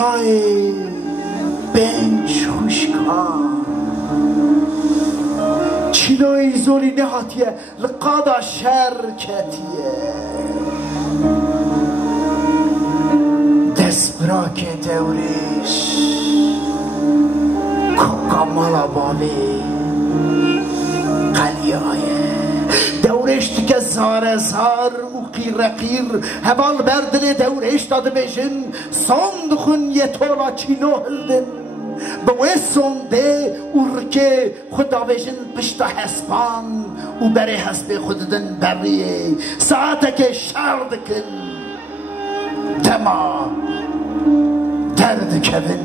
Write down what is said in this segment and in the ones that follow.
چینای بنج خوشکان چینای زولی نهاتیه لقادا شرکتیه دست براک دورش کوکا مالا بالی قلیایه دورش که زار زار و قیر قیر هوال بردل دورش داده بشن صندخون یه طولا چینو هلدن به سنده ارکه خدا بشن پشتا حسبان و بره حسب خوددن بریه ساعته که شرد کن دما درد کبن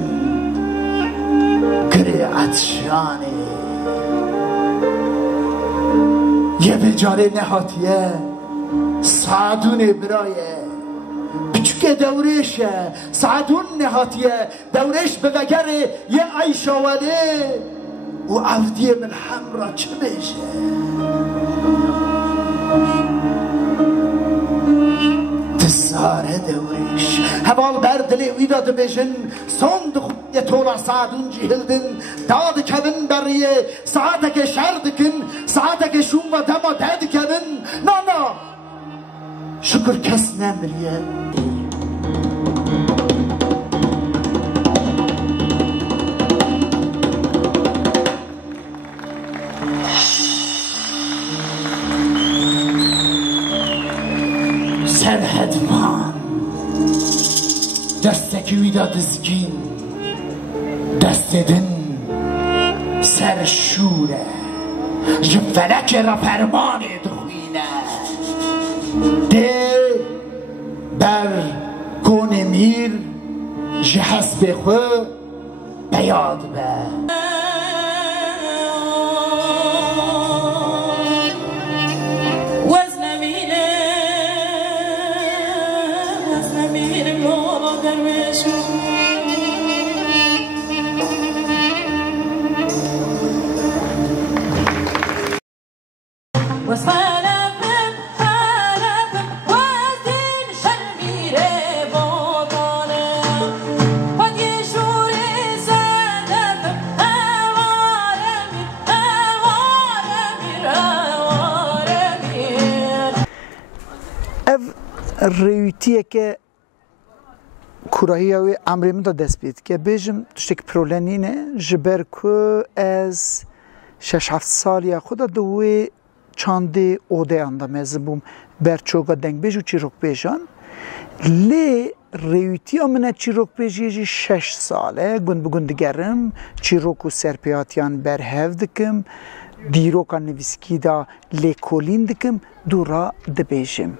گره عطشانه یه بجاره نهاتیه سعدون برایه بچوک دورشه سعدون نهاتیه دورش بگره یه عیشاوله و عودی من همرا چه بشه تساره دورش هوال بردلی ویداد بشن صندوق یه طولا سعدون جهلدن داد کبن بریه ساعته که شرد کن ساعته که شوم و دما داد کبن نه شکر کس نمریه سرهدمان دستکی ویدا دزگین دست دن سر شوره جفلک را فرمانه دخوینه ده بر کون میر جهست به خود بیاد به ریوتیه که کراهی های امری من دا دست بید که بیجم تشتک پرولنینه جبر که از 6-7 سالی خدا دوی چانده اوده اندام از بوم برچوگا دنگ بیجو چیروک بیجان لی ریوتی امنه چیروک بیجی 6 ساله گند بگند گرم چیروک و سرپیاتیان برهف دکم دیروکا نویسکی دا لیکولین دکم دورا دبیجم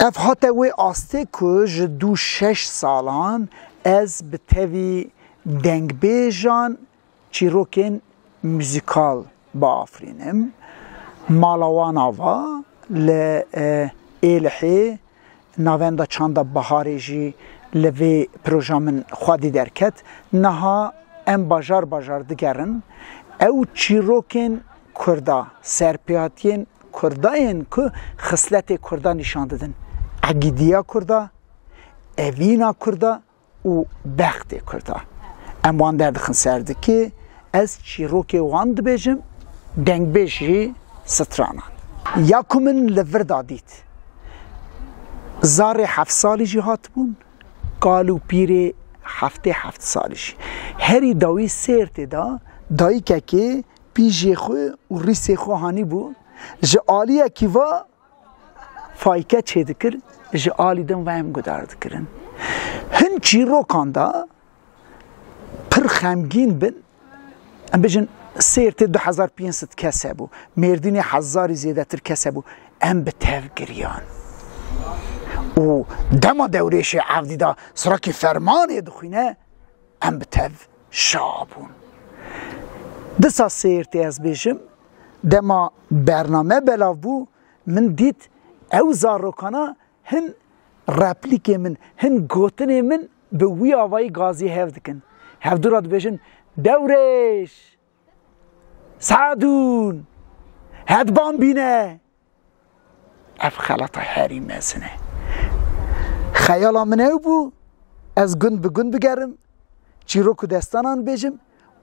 اف هاته وی آسته که جدو 6 سالان از به تاوی دنگ بیجان چیروکین موزیکال با آفرینم مالاوان آوا ایلحی ناویندا چاندا بهاری جی لوی پروژامن خودی درکت نها ام باجار دگرن او چیروکین کردا سرپیاتین کرداین که خصلت کردا نشان دادن عقیدیا کردا اوینا کردا و بخت کردا ام وان دردخن سرده که از چیروک وان دبیجم دنگ بیجی سترانان یاکو من لور دادید زار 7 سالی جی هات بون قالو پیر 7 سالی جی هری داوی سرت دا دایی که پیجی خو و ریسی خو هانی بو جه آلیه کیوا فایکه چه دکر جه آلی دن و هم گدار دکرن هن چیروکان دا پر خمگین بن ام بجن سیرت 2500 کسه بو مردین 1000 زیاده تر کسه بو ام به تف گریان و دما دوریش عودی دا سراکی فرمانی دخوینه ام به تف شابون دسا سیرتی از بیشم دما برنامه بلاو بو من دید او زاروکانا هن رپلیک من هن گوتن من به وی آوایی گازی هفت کن هفت دورات بیشن دورش سعدون هدبان بینه اف خلطه هری مزنه خیالا من او بو از گند به گند بگرم چیروک و دستانان بیجم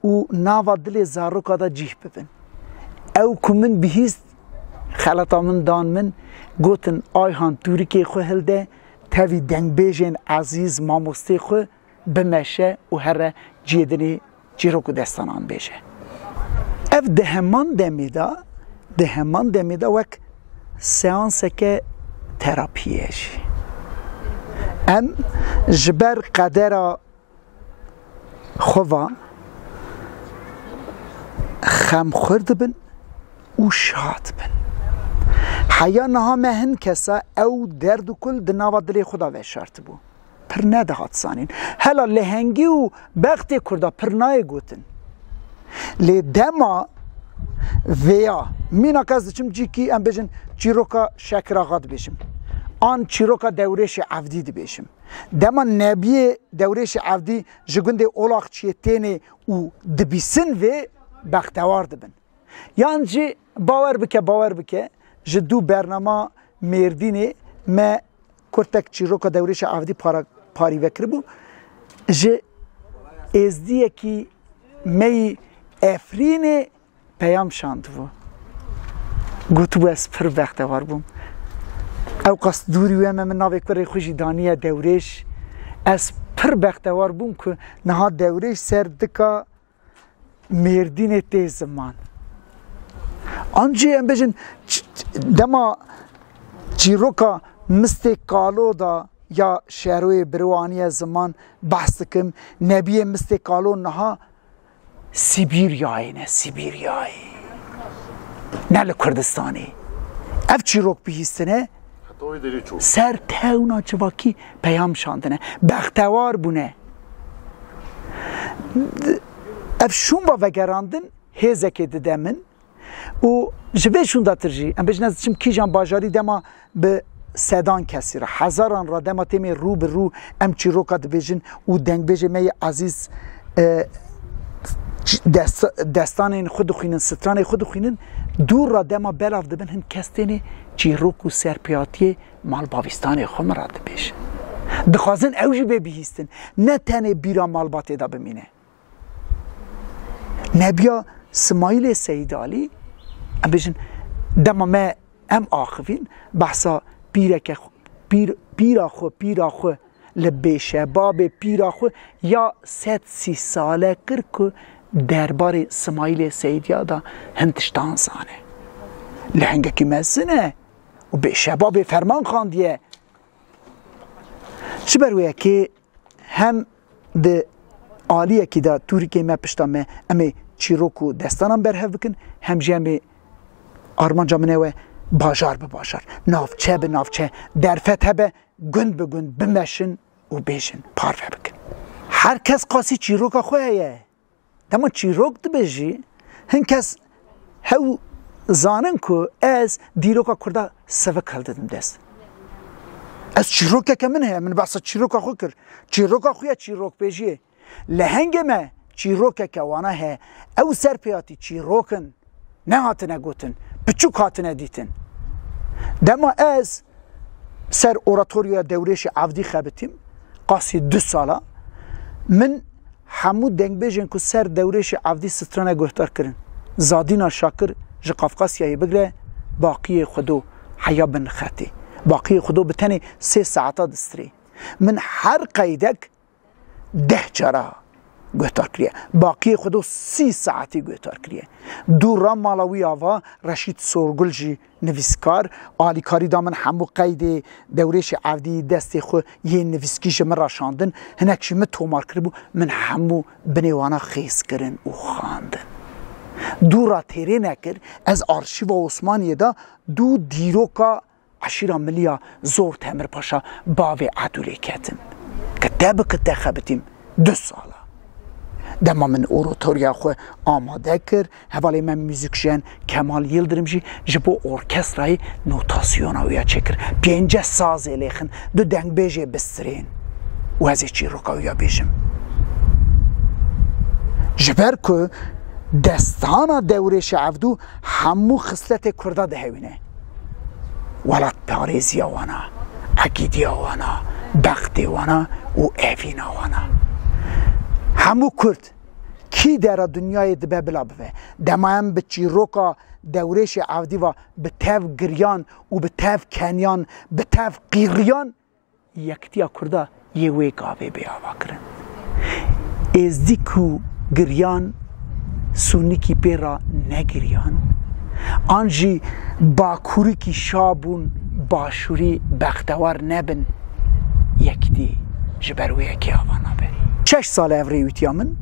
و ناوا دل زاروکا دا جیح ببین او که من بهیست خلطا من دان من گوتن آیهان توری که خو هلده تاوی دنگ بیجین عزیز ماموسته خو بمشه و هر جیدنی چیروک و دستانان بیجه اف دهمان دمیدا وک سیانس که تراپیش ام جبر قدر خوا خم خورد بن و شاد بن حیا نها مهن کسا او درد و کل دناوا دلی خدا و شرط بو پر نده هات سانین هلا لهنگی و بخت کرده پر نای گوتن لی دما ویا مینا کس چم جی کی ام بجن چیروکا شکراغات بشم آن چیروکا دورش عفدی دی بشم دما نبی دورش عفدی جگند اولاق چیتینه او دبیسن و بختوار دبن یان جی باور بکه جدو برنامه مردینه ما کرتک چیروکا دورش عفدی پاری وکر بو جی ازدیه کی می افرین پیام شاند بو گوتو بس پر بختوار بوم او قصد دوری و من ناوک برای خوشی دانیه دورش از پر بختوار بوم که نها دورش سر دکا مردین تیز زمان آنجی هم بجن دما چیروکا مستقالو دا یا شهروی بروانی زمان بحث کم نبی مستقالو نها سیبیریایی نه سیبیریایی نه لکردستانی اف چیروک بیستنه سر تاونا چواکی پیام شاندنه بختوار بونه اف شون با وگراندن هزه دده من و جبه شون دا ترجی ام بجنه چم کی جان باجاری دما به سدان کسی را هزاران را دما تیمی رو به رو ام چیروکا دبیجن و دنگ بیجه می عزیز دستان این خود خوینن ستران خود خوینن دور را دما بلاف دبن هن کستینی چیروک و سرپیاتی مال باویستان خود را دبیش دخوازن اوجی ببیستن نه تنه بیرا مال باتی دا بمینه نبیا سمایل سیدالی ام بیشن دما ما ام آخوین بحثا پیرا خو لبه شباب پیرا خو یا 130 ساله کر که درباره سمایل سیدیادا هندشتان سانه لحنگه که مزنه و به شباب فرمان خواندیه چه برویه که هم ده آلیه که دا توری که ما پشتامه امی چیروکو دستانم برهف بکن هم جمعی آرمان جامنه و باجار به باجار نافچه به نافچه در فتح به گند به گند بمشن و بیشن پاره بکن هر کس قاسی چیروکا خویه دما چیروک دبیجی هن کس هاو زانن که از دیروکا کرده سوک هل دادم دست از چیروکا که من من بحثا چیروکا خو کر چیروکا خویه چیروک بیجیه لهنگ ما چیروکا که وانا ها او سر پیاتی چیروکن نه هاتنه گوتن بچوک هاتنه دیتن دما از سر اوراتوریا دورش عفدی خبتیم قاسی 2 ساله من همو دنگ بیجن که سر دورش عفدی سترانه گهتار کرن زادینا شاکر جه قفقاسیایی بگره باقی خودو حیا بن خطی باقی خودو بتنی 3 ساعتا دستری من هر قیدک 10 جاره گهتار کریه باقی خودو 30 ساعتی گهتار کریه دوران مالاوی آوا رشید سورگل جی نویسکار آلیکاری دامن همو قید دورش عفدی دست خو یه نویسکیش من را شاندن هنکشی من تومار کربو من همو بنیوانا خیز کرن و خواندن دورا تیره نکر از آرشیو عثمانی دا دو دیروکا عشیرا ملیا زور تمر پاشا باوی عدولی کتن کته خبتیم 2 ساله دما من اوراتوریا خو آماده کر حوالی من موزیکشن کمال یلدرم جی جبو ارکسترای نوتاسیون اویا چکر 5 ساز لیخن 2 دنگ بیجه بسترین و از چی روکاویا بیجم جبر که دستانا دورش عفدو همو خصلت کرده دهوینه ولد پاریزی وانا عقیدی وانا بختی وانا و اوی نوانا همو کرد کی در دنیای دبه بلا بوه دمایم به چیروکا دورش عودی و به تف گریان و به تف کنیان به تف قیریان یکتیا کرده یه وی گاوه بیاوا کرن ازدی کو گریان سونی کی پیرا نگریان آنجی باکوری کی شابون باشوری بختوار نبن یکتی جبروی یکی آوانا بری 6 سال اوری ویتیا من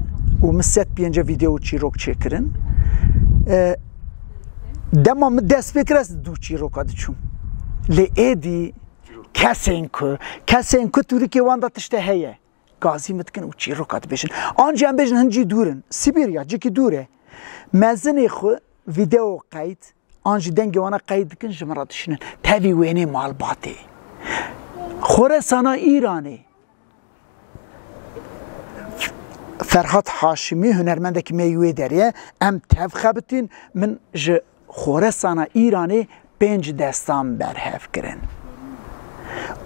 و مست بینجا ویدیو چیروک چکرن دما من دست فکر است دو چیروکا دچوم لی ایدی کسین که توری که وان داتشته هیه گازی متکن و چیروکا بشن آنجا هم بشن هنجی دورن سیبیریا جکی دوره مزنی خو ویدیو قید آنجا دنگی وانا قید کن جمراتشنن تاوی وینه مال باتی خورسانا ایرانی فرهاد هاشمی هنرمنده که میوه داره ام تف خبتین من خورسانا ایرانی 5 دستان برهف کرن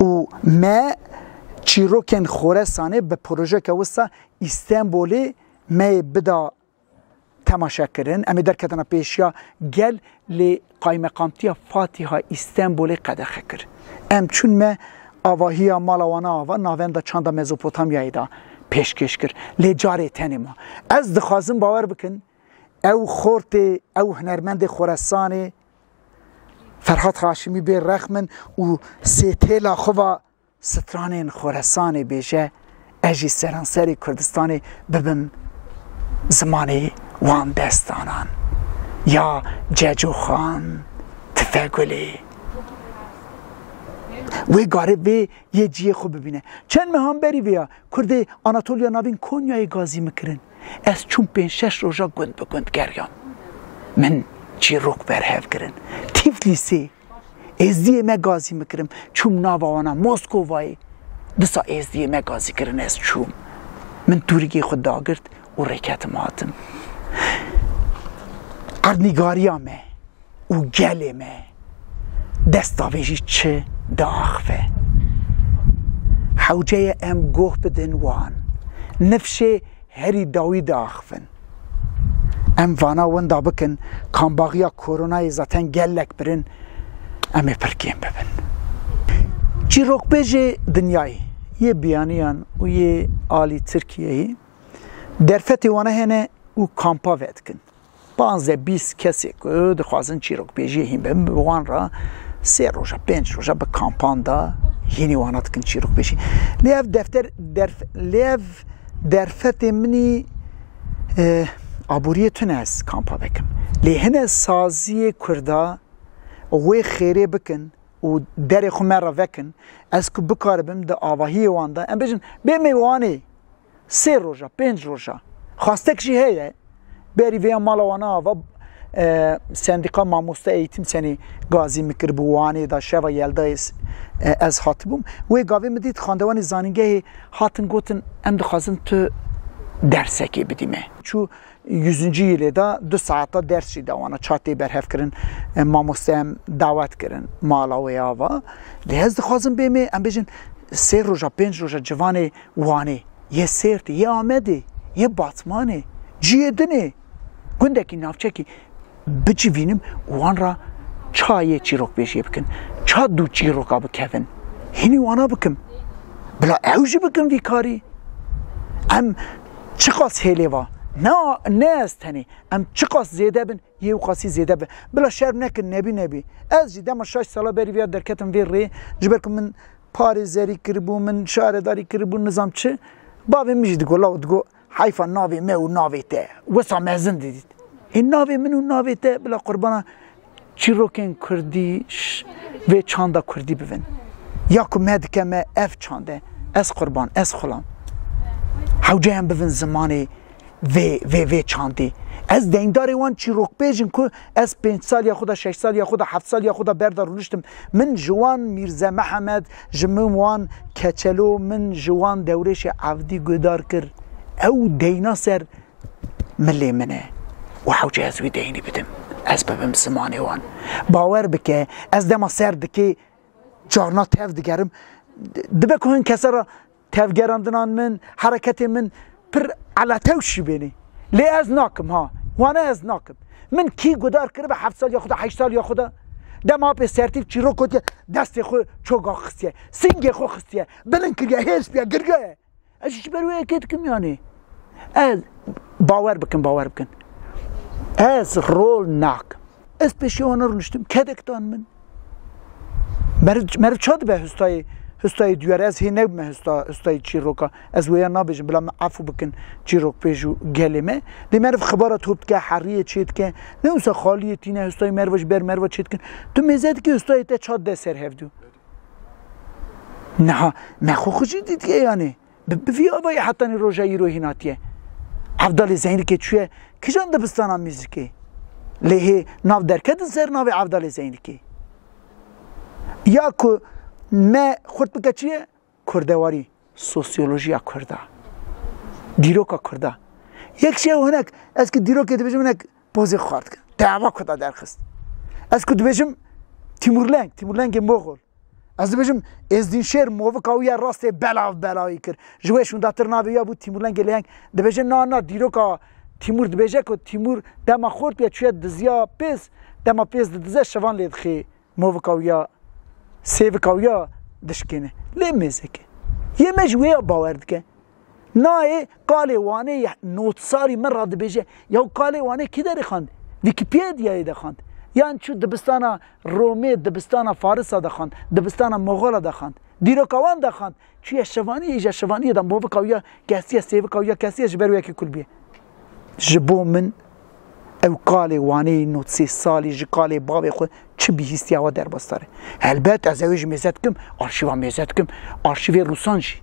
و ما چیروکن خورسانه به پروژه که وستا استانبولی ما بدا تماشا کرن امی در کتنا پیشیا گل لی قایم قامتی فاتحه استانبولی قدر خکر ام چون ما آواهی مالاوانا آوا ناویندا چاندا مزوپوتامیایی دا پیشکش کرد لی جاره تنی ما از دخوازم باور بکن او خورت او هنرمند خورسانه فرهاد هاشمی به رخمن و سیتیلا خوا سترانین خورسانه بیشه اجی سرانسری کردستانی ببن زمانی وان دستانان یا ججو خان تفگولی وی گاره وی یه جیه خوب ببینه چند مهام بری ویا کرده آناتولیا ناوین کنیای گازی میکرن از چون 5-6 روزا گند به گند گریان من چی روک برهف کرن تیفلیسی ازدیه ما گازی میکرم چوم ناوانا موسکو وای دسا ازدیه ما گازی کرن از چوم من دوریگی خود داگرد و ریکت ماتم قرنگاریا ما و گل ما دستاویجی چه داخفه حوجه ام گوه بدن وان نفشه هری داوی داخفن ام وانا وندا بکن کامباغیا کورونای زاتن گلک برن ام پرکیم ببن چیروک بیجه دنیای یه بیانیان و یه آلی ترکیهی در فتی وانا هنه و کامپا وید کن 15-20 کسی که دخوازن چیروک بیجه هم ببن وان را 3 روزا 5 روزا به کامپان دا هینی وانات کن چیروک بیجه لیف دفتر لیف در فتی منی آبوریه تونه از کامپا بکم لیهنه سازی کرده وی خیره بکن و در خمه را وکن از که بکار بیم ده آواهی وانده ام بجن بیمی وانی 3 روزا 5 روزا خواسته کشی هیه بری ویا مالا وانا آوا سندیقا ماموسته ایتیم سنی گازی میکر بوانی دا شوا یلده از هاتبوم وی گاوی مدید خاندوانی زانینگه هاتن گوتن ام دخوازن تو درسکی بدیمه چو 100. یلدا 2 ساعتا درسی دوانا چاتی برهف کرن ماموسته هم دعوت کرن مالا و یاوا لحظ دخوازم بیمه ام بجن 3 روزا 5 روزا جوان وانی یه سرتی یه آمده یه باتمانه جیه دنه گندکی نافچه بچی وینم وان را چای چیروک بیشی بکن چا دو چیروکا بکفن هینی وانا بکم بلا اوجی بکم وی کاری ام چقاس هیلی وا نه استنی ام چقاس زیده بن یه قاسی زیده بن بلا شرم نکن نبی از جدام 6 ساله بری ویا درکتم وی ری جبرکم من پاریزری کربو من شهرداری کربو نظام چه بابی میجد گلا دگو حیفا ناوی مه و ناوی ته وسا مزن دیدید این ناوی من و ناوی ته بلا قربانا چیروکن کردی و چاندا کردی ببین یا که مدکه ما اف چانده از قربان از خلام حوجه هم ببین زمانی و چاندی از دینداری وان چیروک بیجن که از 5 سال یا خدا 6 سال یا خدا 7 سال یا خدا بردارونشتم من جوان میرزا محمد جمم وان کچلو من جوان دورش عودی گدار کرد او دینا سر ملی منه و حوجه از وی دینی بدم از ببم زمانی وان باور بکه از دما سر دکی جارنا تف دگرم دبه که این کسا را تفگراندنان من حرکت من پر علتوشی بینی لی از ناکم ها وانا از ناکم من کی گدار کرده به 7 سال یا خدا 8 سال یا خدا دما به سرتیف چی رو کد دست خو چوگا خستیه سنگ خو خستیه بلن کریه هیچ بیا گرگه اشش بروی کت کم یعنی از باور بکن از رول ناک از پیشوانه رو نشتم کدکتان من مرد چاد به هستای دیواره از هی نبمه هستای چیروکا از ویا نبیشم بلا عفو بکن چیروک پیشو گلمه دی مرد خبرات توپ که حریه چید که نه اوسا خالیه تینه هستای مروش بر مروش چید کن تو میزد که هستای تا چاد ده سر هفدو نه من خوشی دید که یعنی بفی آبای حتی روژایی رو هیناتیه عبدال زینی که چوه کجان دبستان میزیکی لیه ناو درکت سر ناو عبدال زینی که یا که ما خود بگه چیه؟ کردواری سوسیولوژی کرده دیروکا کرده یک شیء هنک از که دیروکا دو بجم هنک بازی خورد کن دعوا کده درخست از که دو بجم تیمورلنگ مغول از دو بجم ازدین شیر موفق آویا راست بلایی کرد جوهشون داتر ناویا بود تیمورلنگ لنگ دو بجم نه دیروکا تیمور دو بجه که تیمور دما خورد بیا چوید دزیا پیس دما پیس دزه شوان لید خی موفق آویا سیو کاویا دشکنه لیمیزه که یه مجوی باورد که نه قاله وانه نوتساری من را دبیجه یا قاله وانه کی داری خواند ویکیپیدیایی ده خواند یعنی چو دبستان رومی دبستان فارس ده خواند دبستان مغول ده خواند دیروکاوان ده خواند چوی شوانی ده موو کاویا کسیه سیو کاویا کسیه جبروی که کل بیه جبو من او قاله وانه نوتسی سالی جقاله بابی خود چه بیهستی آوا در باستاره البته از اویج میزد کم آرشیوا میزد کم آرشیو روسان شی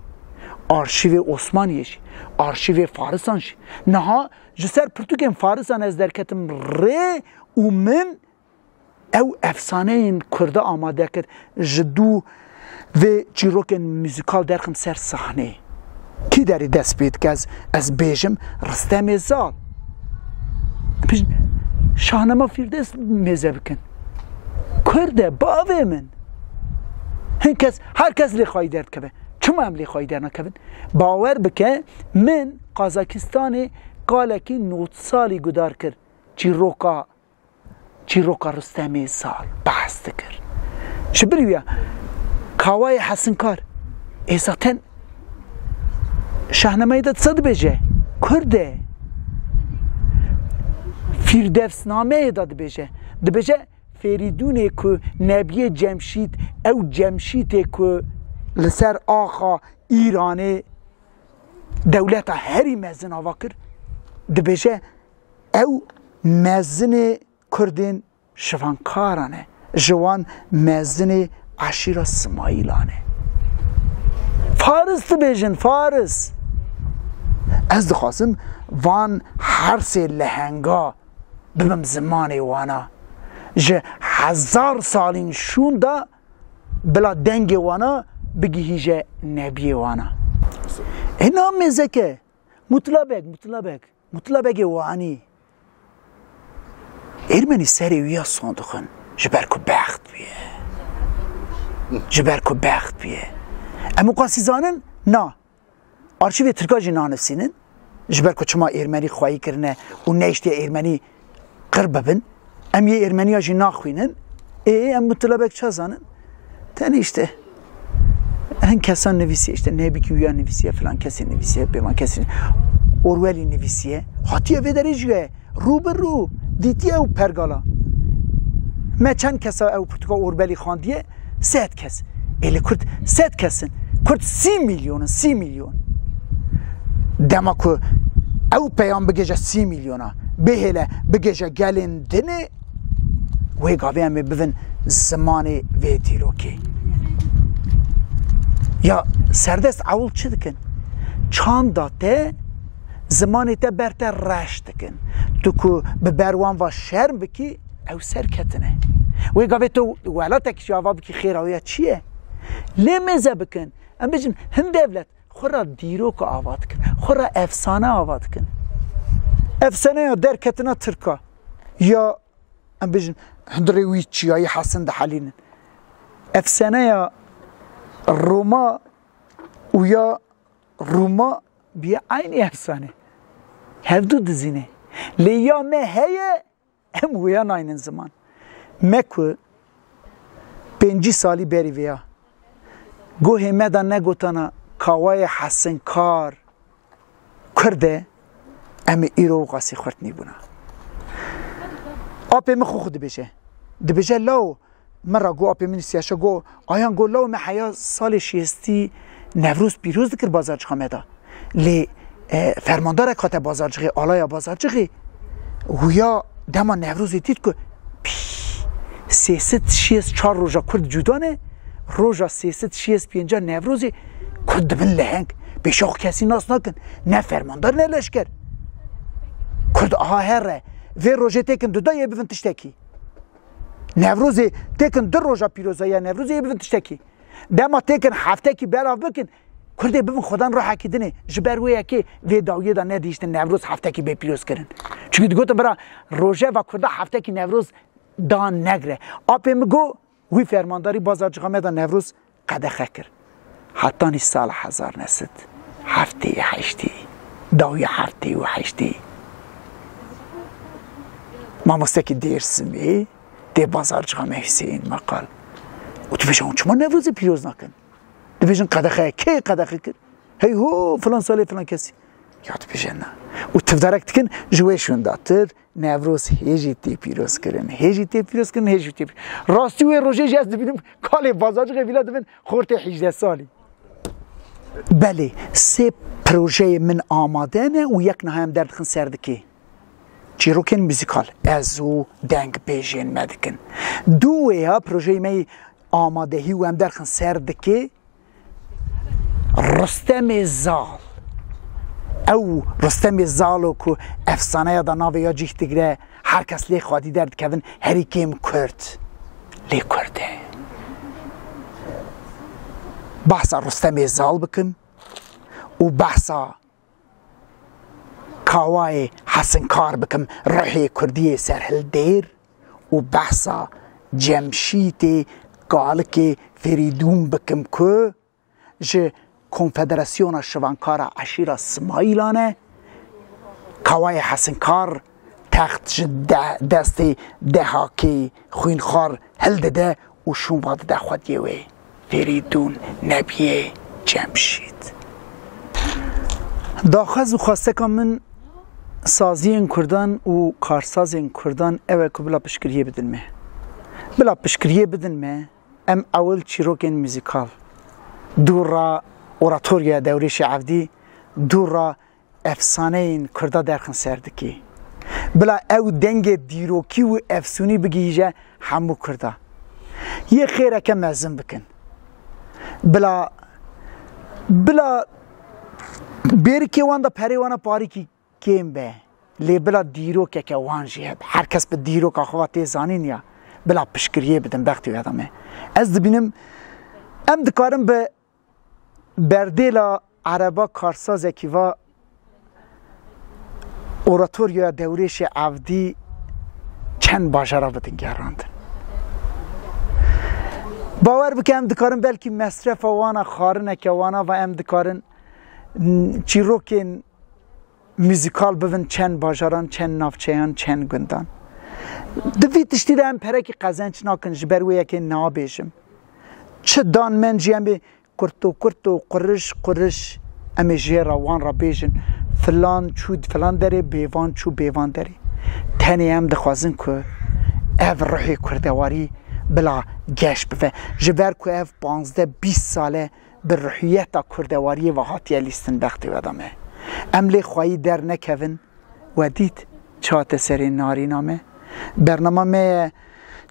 آرشیو عثمانی شی آرشیو فارسان شی نه جسر پرتوکم فارسان از درکتم ری و من او افسانه این کرده آماده کرد جدو و چیروک موزیکال درخم سر صحنه کی داری دست بید که از بیجم رستم زال شاهنامه فیردست میزه بکن کرده باوی من هر کس لیخوایی درد کبه چما هم لیخوایی درد نکبن باور بکه من قازاکستان قالکی 9 سالی گدار کرد چیروکا رستمی سال بحث کرد شبریویا کاوای حسنکار ایساتن شاهنامه داد صد بجه کرده فیردوسنامه داد بجه فریدونه که نبی جمشید او جمشیده که لسر آخا ایرانه دولت هری مزن آوا کرد دبیجه او مزن کردین شوانکارانه جوان مزن عشیر اسماعیلانه فارس دبیجن فارس از دخواستم وان هر سه لهنگا ببم زمان وانا جه 1000 سالین شون دا بلا دنگ وانا بگی هیجه نبی وانا اینا میزه که مطلبک وانی ایرمنی سری ویا صندوقن جبرکو بخت بیه اما قاسی زانن نه آرشیو ترکاجی نانفسینن جبرکو چما ایرمنی خواهی کرنه و نیشتی ایرمنی قرب ببن ام یه ایرمنی هاشی ناخوینن ام مطلبک چه زانن تن اشته هن کسان نویسیه اشته نبی که ویا نویسیه فلان کسی نویسیه بمان کسی اورولی نویسیه حتیه ویداری جوه رو به رو دیتیه او پرگالا ما چند کسا او پرتوکا اورولی خواندیه 100 کس ایلی کرد 100 کسن کرد 30 میلیون دما که او پیام بگیجه 30 میلیونه بهله بگیجه گلندنه وی گاوی همه ببین زمان وی دیروکی یا سردست اول چی دکن؟ چند داته زمانی تا برتا رشت دکن تو که به بروان و شرم بکی او سرکتنه وی گاوی تو ولا تکشی آوا بکی خیراویا چیه؟ لیمزه بکن ام بجن هم دولت خورا دیروک آواد کن خورا افسانه آواد کن افسانه یا در کتنا ترکا یا ام بجن هندری ویچی یا حسن ده حالین افسانه یا روما و یا روما بیا عین افسانه هفدو دزینه لیا مه هیه هم ویا ناینن زمان مکو 5 سالی بری ویا گو همه نگوتانا کاوای حسن کار کرده اما ایرو قاسی خورد نیبونا آپی مخو خود بشه دبیجه لاو مرا گو آپی منی سیاشا گو آیان گو لاو محیا سال شیستی نوروز پیروز دکر بازارچ خامده لی فرماندار کات بازارچغی آلایا بازارچغی ویا دما نوروزی دید که 364 روزا کرد جدانه روزا 365 نوروزی کرد من لهنگ بشاق کسی ناس نکن نه فرماندار نه لشکر کرد آها هره و روزه تکن دو یه بفن تشتکی نوروزی تکن 2 روزا پیروزه یا نوروزی یه بفن تشتکی دما تکن هفته کی براف بکن کرده ببین خودان رو حکیدنه جبرویه که وی داویه دا ندیشتن نوروز هفته کی به پیروز کرن چون گوتم برا روزه و کرده هفته کی نوروز دان نگره آپی مگو وی فرمانداری بازارچغامه دا نوروز قدخه کر حتی نی سال 1000 نسد هفته 8 داویه هفته و 8 ما مستکی دیرسمی دی بازارچغامه حسین مقال و تو بشون چما نوروز پیروز نکن دبیجن قدخه کی قدخه کرد هی هو فلان سالی فلان کسی یاد بجن نه و تفدرک تکن جویشون داتر نوروز هیچی تی پیروز کردن هیچی تی پیروز کردن هیچی تی راستی و روزه جز دبینم کالی بازارچ قبیله دبین خورده 18 سالی بله 3 پروژه من آماده نه و یک نهایم دردخن سردکی چیروکن موزیکال ازو دنگ بیجین مدکن 2 یا پروژه می آمادهی و هم درخن سردکی رستم زال او رستم زالو که افسانه دا ناوی یا جیخ دیگره هر کس لی خوادی درد کهون هری کم کرد لی کرده بحثا رستم زال بکن و بحثا کاوای حسن کار بکم روحی کردی سرحل دیر و بحثا جمشید گالک فریدون بکم که جه کنفدراسیون شوانکار عشیر اسماعیلانه کاوای حسن کار تخت دست دهاکی خوینخوار هل دده و شون باده ده خودیه وی فریدون نبیه جمشید داخل و خواسته که من سازی این کردن و کارساز این کردن اوه که بلا پشکریه بدن مه بلا پشکریه بدن مه ام اول چیروکین موزیکال دور را اوراتوریا دوریش عبدی دور را افسانه این کرده درخن سردکی بلا او دنگ دیروکی و افسونی بگیجه همو کرده یه خیره که مزن بکن بلا بیری که وان دا پری وانا پاری کی کم به لی بلا دیروک که وان جیه هر کس به دیروک آخواتی زانین یا بلا پشکریه بدن بختی ویدامه از دبینم ام دکارم به بردیلا عربا کارساز اکیوا اوراتوریا دوریش عبدی چند باجرا بدن گراندن باور بکن ام دکارن بلکی مصرف وانا خارنه که وانا و ام دکارن چیروکین موزیکال ببین چند باجران چند نافچهان چند گندان دوی تشتی ده ام پرکی قزنچ ناکن جبرویه که نابیشم چه دان من جیم بی کرتو قرش امی جه روان را بیشن فلان چود فلان داره بیوان چو بیوان داره تنی هم دخوازن که او روحی کردواری بلا گشت بفه جبر که او 15-20 ساله به روحیت کردواری و هاتیه لیستن بختی ودامه املی خواهی در نکوین و دید چات سری ناری نامه برنامه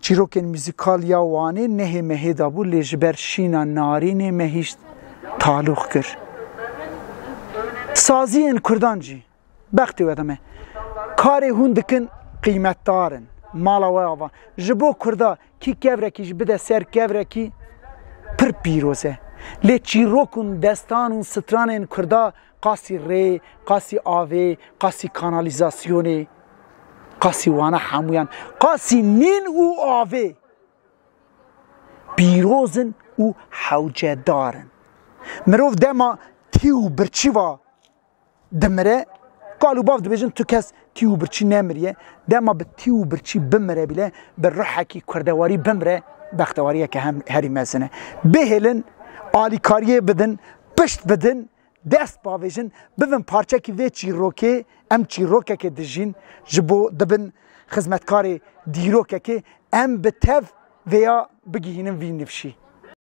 چیروکن موزیکال یا وانی نه مهی دابو لیجبر شینا نارین مهیشت تعلق کر سازی این کردان جی بختی ودامه کاری هون دکن قیمت دارن مالا و آوان جبو کردا کی کورکی جبده سر کورکی پر پیروزه لی چیروکن دستان ستران این کردا قاسی ری قاسی آوی قاسی کانالیزاسیونی قاسی وانا حمویان قاسی نین او آوه پیروزن او حوجه دارن مروف دما تیو برچی و دمره قالوا باف دبیجن تو کس تیو برچی نمریه دما به تیو برچی بمره بله به روحکی کردواری بمره بختواریه که هم هری مزنه بهلن آلیکاریه بدن پشت بدن دست باویجن ببین پارچه کی وی چیروکه ام چیروکه که دجین جبو دبن خدمتکار دیروکه که ام به تف ویا بگیهنن وی نفشی